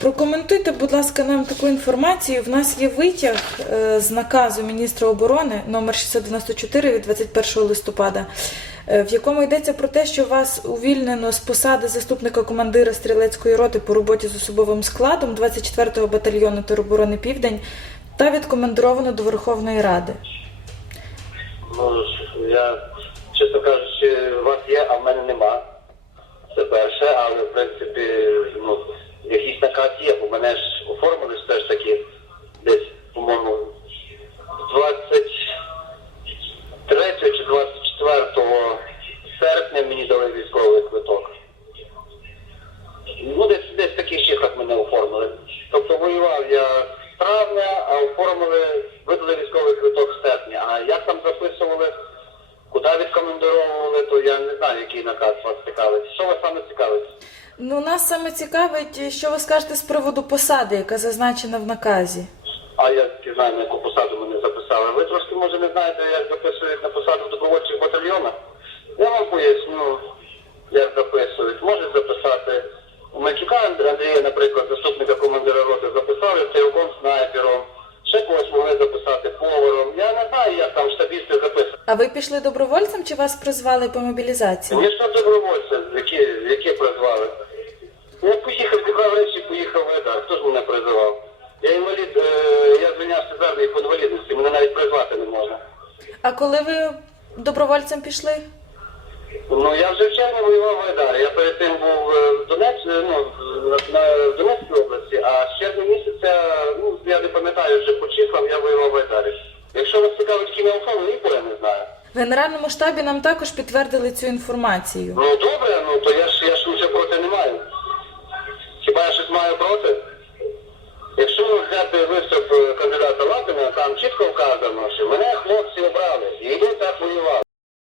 Прокоментуйте, будь ласка, нам таку інформацію. В нас є витяг е, з наказу міністра оборони номер 694 від 21 листопада, е, в якому йдеться про те, що вас увільнено з посади заступника командира стрілецької роти по роботі з особовим складом 24-го батальйону тероборони Південь та відкомандировано до Верховної Ради. Ну, я, чесно кажучи, вас є, а в мене нема. Це перше, але в принципі, ну, якийсь наказ є, бо мене ж оформили ж теж таки десь, по-моєму, 23 чи 24 серпня мені дали військовий квиток. Ну, десь, десь в таких мене оформили. Тобто воював я з травня, а оформили, видали військовий квиток з серпня. А як там записували, куди відкомендовували, то я не знаю, який наказ вас цікавить. Що вас саме цікавить? Ну, нас саме цікавить, що ви скажете з приводу посади, яка зазначена в наказі. А я не знаю, на яку посаду мене записали. Ви трошки, може, не знаєте, як записують на посаду в добровольчих батальйонах? Поясню, як записують. Можуть записати Матюка Андрія, наприклад, заступника командира роти, записали стрілком снайпером. Ще когось могли записати поваром. Я не знаю, як там штабісти записують. А ви пішли добровольцем чи вас призвали по мобілізації? Звісно, добровольці, які, які призвали. Я поїхав, зібрав речі, поїхав в ЕДА. Хто ж мене призивав? Я інвалід, е, я звільнявся з армії по інвалідності, мене навіть призвати не можна. А коли ви добровольцем пішли? Ну я вже в червні воював в Айдарі. Я перед тим був е, в Донецьк, е, ну, в- Донецькій області, а з червня місяця, ну я не пам'ятаю вже по числам, я воював в Айдарі. Якщо вас цікавить, я оформив, ніколи я не знаю. В Генеральному штабі нам також підтвердили цю інформацію. Ну добре, ну то я ж я ж нічого проти не маю. Хіба я щось маю проти? Якщо взяти виступ е, кандидата Лапіна, там чітко вказано, що мене хлопці